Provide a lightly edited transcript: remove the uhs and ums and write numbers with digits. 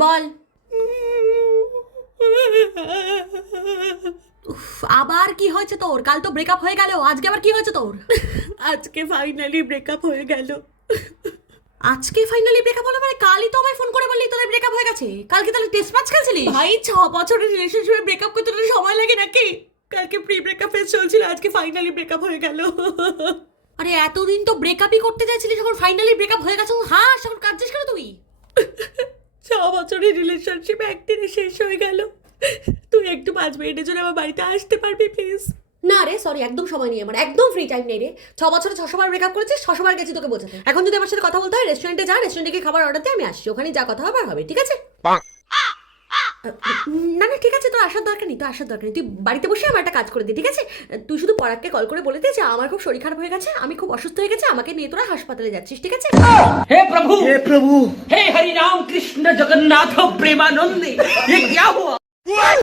বল। আবার কি হয়েছে তোর? কাল তো ব্রেকআপ হয়ে গেল, আজকে আবার কি হয়েছে তোর? আজকে ফাইনালি ব্রেকআপ হয়ে গেল। আজকে ফাইনালি ব্রেকআপ হলো মানে? কালই তো আমায় ফোন করে বললি তোদের ব্রেকআপ হয়ে গেছে। কালকে তাহলে টেস্ট ম্যাচ খেলছিলি? ভাই 6 বছরের রিলেশনশিপে ব্রেকআপ করতে তো সময় লাগে নাকি? কালকে প্রি ব্রেকআপ ফেজ চলছিল, আজকে ফাইনালি ব্রেকআপ হয়ে গেল। আরে এতদিন তো ব্রেকআপই করতে চাইছিলি, যখন ফাইনালি ব্রেকআপ হয়ে গেছে হ্যাঁ তখন কাঁদছিস কেন তুই? 6 বছরের রিলেশনশিপ একদিনে শেষ হয়ে গেল। তুই একটু 5 মিনিটের জন্য আমার বাড়িতে আসতে পারবি প্লিজ? না রে সরি, একদম সময় নেই আমার, একদম ফ্রি টাইম নেই রে। 6 বছরে 600 বার ব্রেকআপ করেছিস, 600 বার গেছি তোকে বোঝাতে। এখন যদি আমার সাথে কথা বলতে হয় রেস্টুরেন্টে যা, রেস্টুরেন্টে গিয়ে খাবার অর্ডার দিয়ে আমি আসছি, ওখানে যা কথা হবে আর হবে, ঠিক আছে? না না ঠিক আছে, তোর আসার দরকার নেই, তোর আসার দরকার নেই। তুই বাড়িতে বসে আমার একটা কাজ করে দে, ঠিক আছে? তুই শুধু পরাগকে কল করে বলে দে যে আমার খুব শরীর খারাপ হয়ে গেছে, আমি খুব অসুস্থ হয়ে গেছে, আমাকে নিয়ে তোরা হাসপাতালে যাচ্ছিস, ঠিক আছে? हे प्रभु हे हरि राम कृष्ण जगन्नाथ प्रेमानंद ये क्या हुआ?